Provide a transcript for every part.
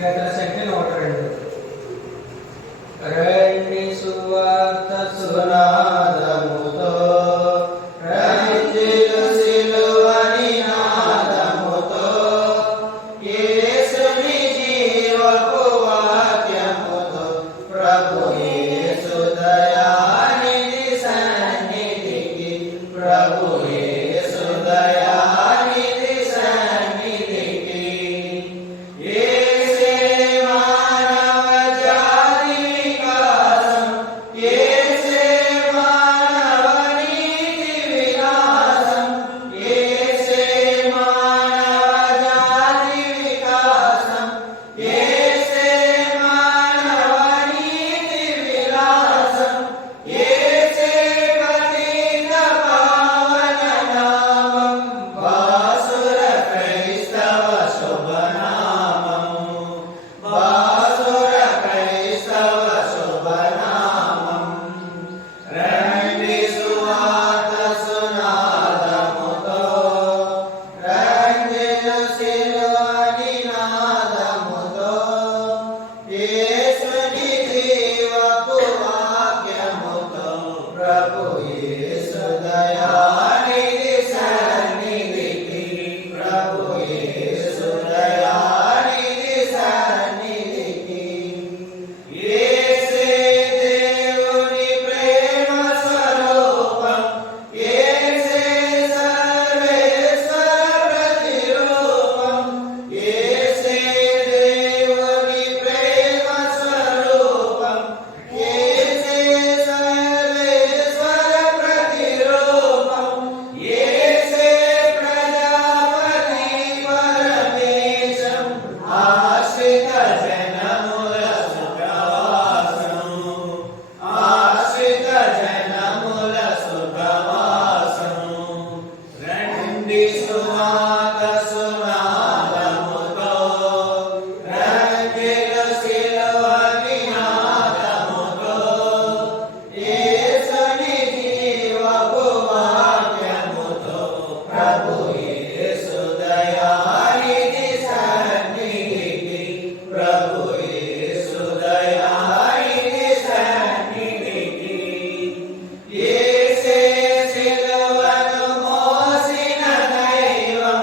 గీతల సంఖ్య 102. రండి సువార్త సునాదముతో, రంజిలు సిలువని నాదముతో, యేసుని జీవపు వాక్యముతో, ప్రభు యేసు దయానిధి సన్నిధికి, ప్రభు యేసు దయానిధి సన్నిధికి. యేసే మానవ జాతి వికాసం, యేసే మానవ నీతి విలాసం, యేసే మానవ జాతి వికాసం, యేసే మానవ నీతి విలాసం, యేసే పతిత పావన నామం, బాసుర క్రైస్తవ శుభనామము, బాసుర క్రైస్తవ శుభనామం. రండి సువార్త సునాదముతో, రంజిలు సిలువని నాదముతో, యేసుని జీవపు వాక్యముతో, ప్రభు యేసు దయానిధి సన్నిధికి, ప్రభు యేసు దయానిధి సన్నిధికి. యేసే దేవుని ప్రేమ స్వరూపం, యేసే సర్వేశ్వర ప్రతిరూపం, యేసే దేవుని ప్రేమ స్వరూపం, యేసే సర్వేశ్వర ప్రతిరూపం, యేసే ప్రజాపతి పరమేశం, ఆశ్రిత జనముల సుఖవాసము, ఆశ్రిత జనముల సుఖవాసము. రండి సువార్త సునాదముతో, రంజిలు సిలువని నాదముతో, యేసుని జీవపు వాక్యముతో, ప్రభు యేసు దయానిధి సన్నిధికి, ప్రభు యేసు దయానిధి సన్నిధికి. యేసే సిలువను మోసిన దైవం,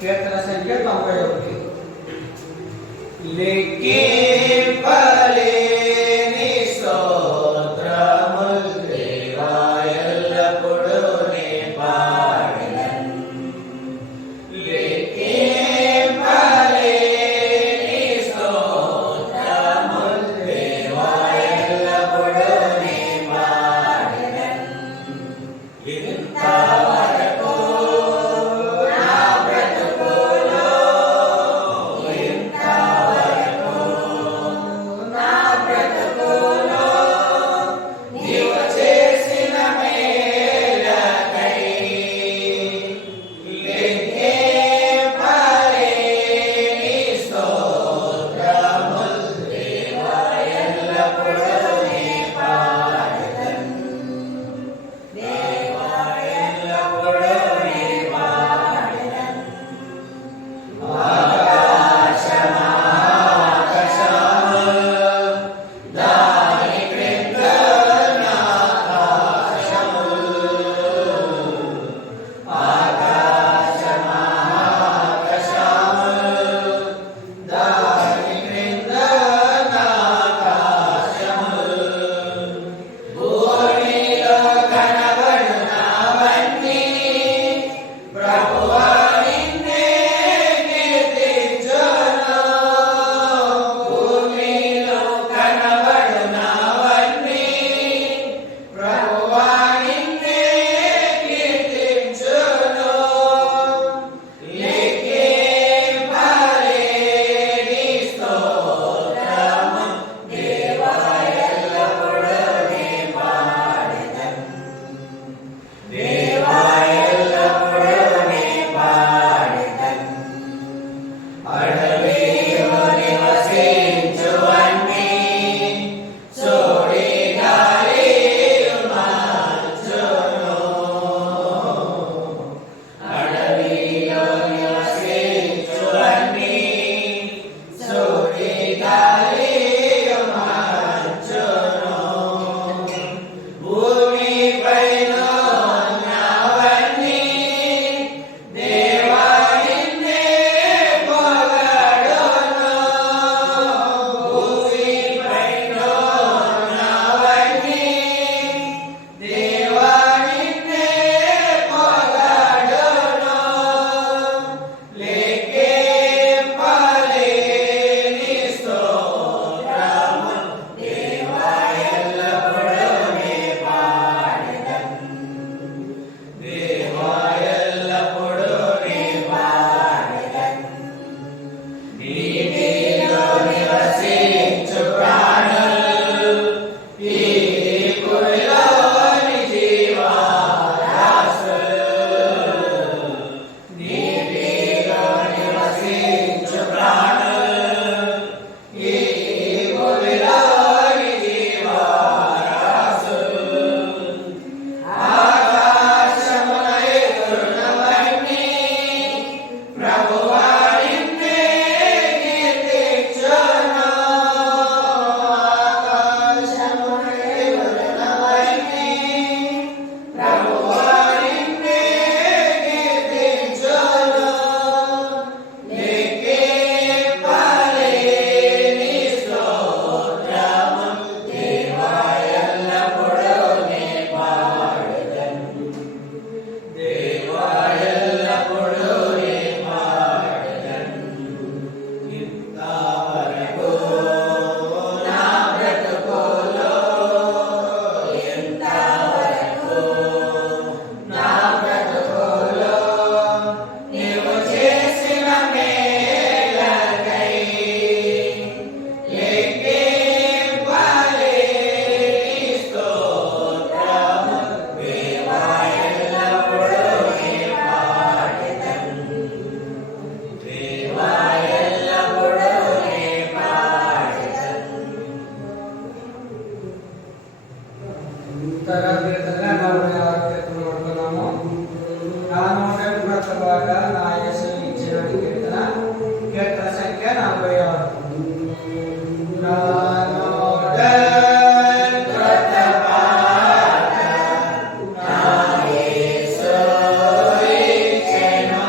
కీర్తన సంఖ్య 91. లెక్కింపలేని స్తోత్రములు దేవా ఎల్లప్పుడూ నే పాడెదను. లెక్కింపలేని స్తోత్రములు దేవా ఎల్లప్పుడూ నే పాడెదను. ఇంతవరకు నా బ్రతుకులో నీవు చేసిన మేలకై లెక్కింపలేని స్తోత్రములు దేవా ఎల్లప్పుడూ నే పాడెదను. దేవా ఎల్లప్పుడూ నే పాడెదను. ఆకాశమాకాశములు దాని క్రింద ఆకాశములు ఆకాశమాకాశములు దాని క్రింద ఆకాశములు భూమిలో కనబడునవన్నీ ప్రభువా నిన్నే కీర్తించును. భూమిలో కనబడునవన్నీ ప్రభువా నిన్నే కీర్తించును. లెక్కింపలేని స్తోత్రము దేవా ఎల్లప్పుడూ నే పాడెదను. దేవా ఎల్లప్పుడూ నే పాడెదను. అడవిలో నివసించువన్నీ సోడి గాలియు మంచును. అడవిలో నివసించువన్నీ సోడి గాలియు మంచును. భూమిపైన ఉన్నవన్నీ దేవా నిన్నే పొగడును. భూమిపైన ఉన్నవన్నీ దేవా నిన్నే పొగడును. లెక్కింపలేని స్తోత్రము దేవా ఎల్లప్పుడూ నే పాడెదను. దేవా ఎల్లప్పుడూ నే పాడెదను. నీటిలో నివసించు ప్రాణులు ఈ భూమిలోని జీవరాశులు. నీటిలో నివసించు ప్రాణులు ఈ భూమిలోని జీవరాశులు. ఆకాశమున ఎగురునవన్నీ ప్రభువా నిన్నే కీర్తించును. ఆకాశమున ఎగురునవన్నీ ప్రభువా నిన్నే కీర్తించును. లెక్కింపలేని స్తోత్రము దేవా ఎల్లప్పుడూ నే పాడెదను. దేవా ఎల్లప్పుడూ నే పాడెదను. ఇంతవరకు నా బ్రతుకులో ఇంతవరకు నా బ్రతుకులో నీవు చేసిన మేలకై లెక్కింపలేని స్తోత్రము దేవా ఎల్లప్పుడూ నే పాడెదను. దేవా ఎల్లప్పుడూ నే పాడెదను. ఇంతగా కీర్తన 46 కీర్తనలు పడుతున్నాము. నా నోట క్రొత్త పాట నా యేసుని ఇచ్చిన కీర్తన సంఖ్య 46. నా నోట క్రొత్త పాట నా యేసు ఇచ్చెను.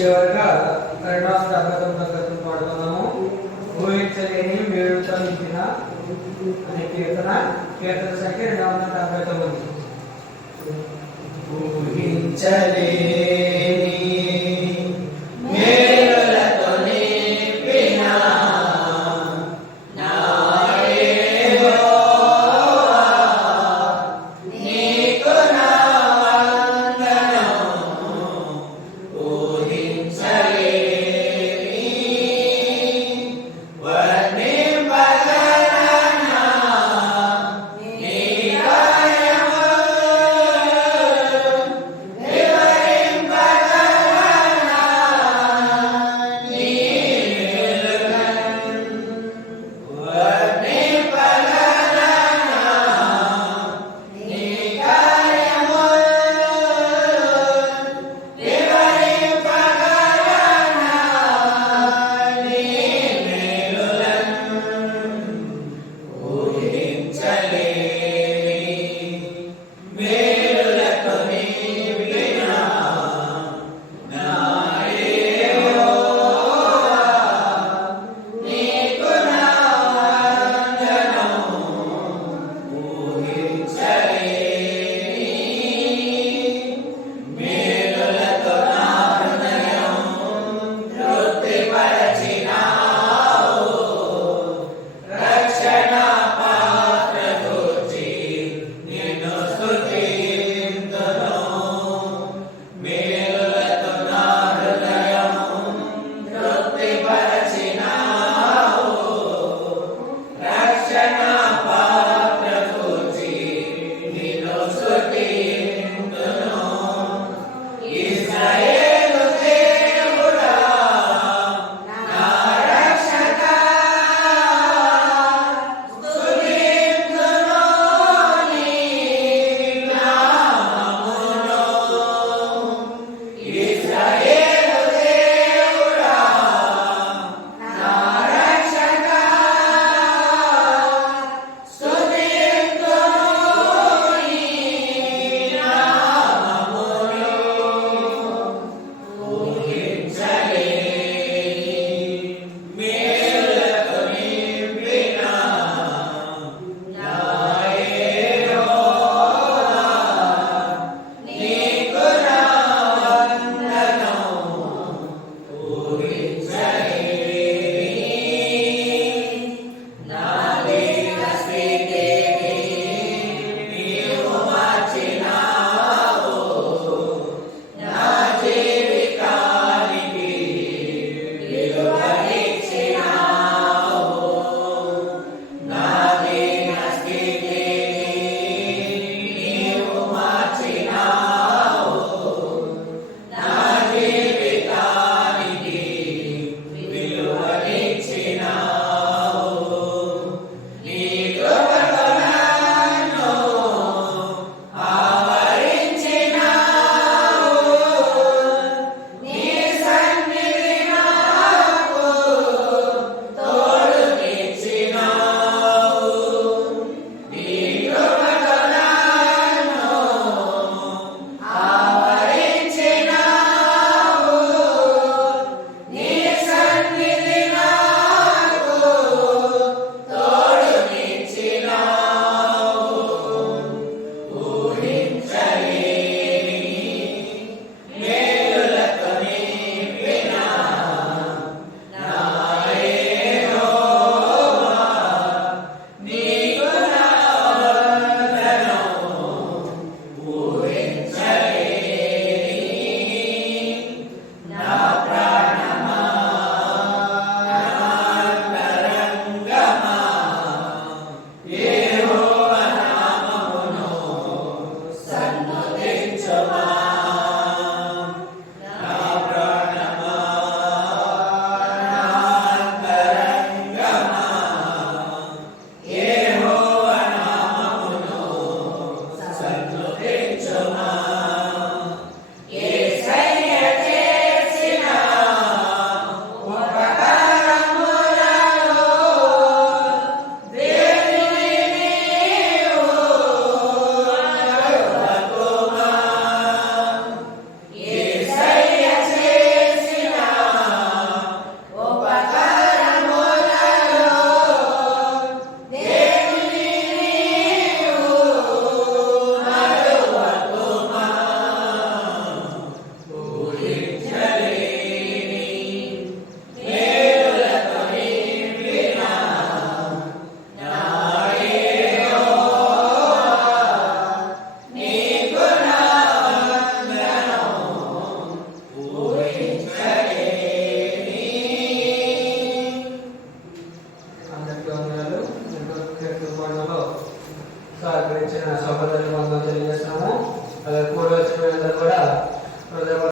చివరిగా 279 కీర్తన పాడుతున్నాము. ఊహించలేని మేలుతో నింపిన అనే కీర్తన సంఖ్య 279. ఊహించలేని మేలులతో నింపిన నా యెహోవా, నీకు నా వందనము. ఊహించలేని వర్ణింపగలనా నీ కార్యములు, వివరింపలేని సహకరించిన సహోదరులు మనం తెలియజేస్తున్నాము. అలాగే కూడి వచ్చిన కూడా హృదయ